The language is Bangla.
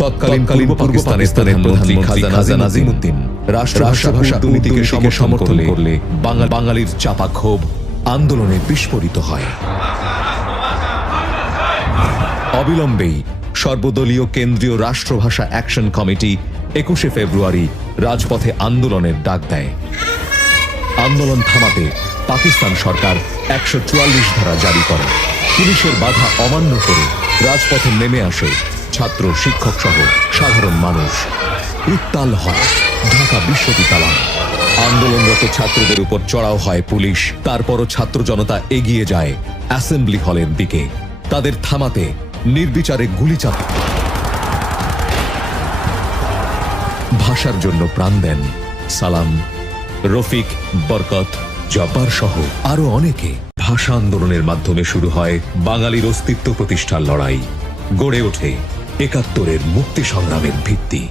তৎকালীন পূর্ব পাকিস্তানের প্রধানমন্ত্রী খাজা নাজিমুদ্দিন রাষ্ট্রভাষা সমর্থন করলে বাঙালির চাপা ক্ষোভ আন্দোলনে বিস্ফোরিত হয়। অবিলম্বেই সর্বদলীয় কেন্দ্রীয় রাষ্ট্রভাষা অ্যাকশন কমিটি একুশে ফেব্রুয়ারি রাজপথে আন্দোলনের ডাক দেয়। আন্দোলন থামাতে পাকিস্তান সরকার একশো চুয়াল্লিশ ধারা জারি করে। পুলিশের বাধা অমান্য করে রাজপথে নেমে আসে ছাত্র, শিক্ষক সহ সাধারণ মানুষ। উত্তাল হয় ঢাকা বিশ্ববিদ্যালয়। আন্দোলনরত ছাত্রদের উপর চড়াও হয় পুলিশ। তারপরও ছাত্র জনতা এগিয়ে যায় অ্যাসেম্বলি হলের দিকে। তাদের থামাতে নির্বিচারে গুলি চাপে। ভাষার জন্য প্রাণ দেন সালাম, রফিক, বরকত, জব্বার সহ আরও অনেকে। ভাষা আন্দোলনের মাধ্যমে শুরু হয় বাঙালির অস্তিত্ব প্রতিষ্ঠার লড়াই। গড়ে ওঠে একাত্তরের মুক্তি সংগ্রামের ভিত্তি।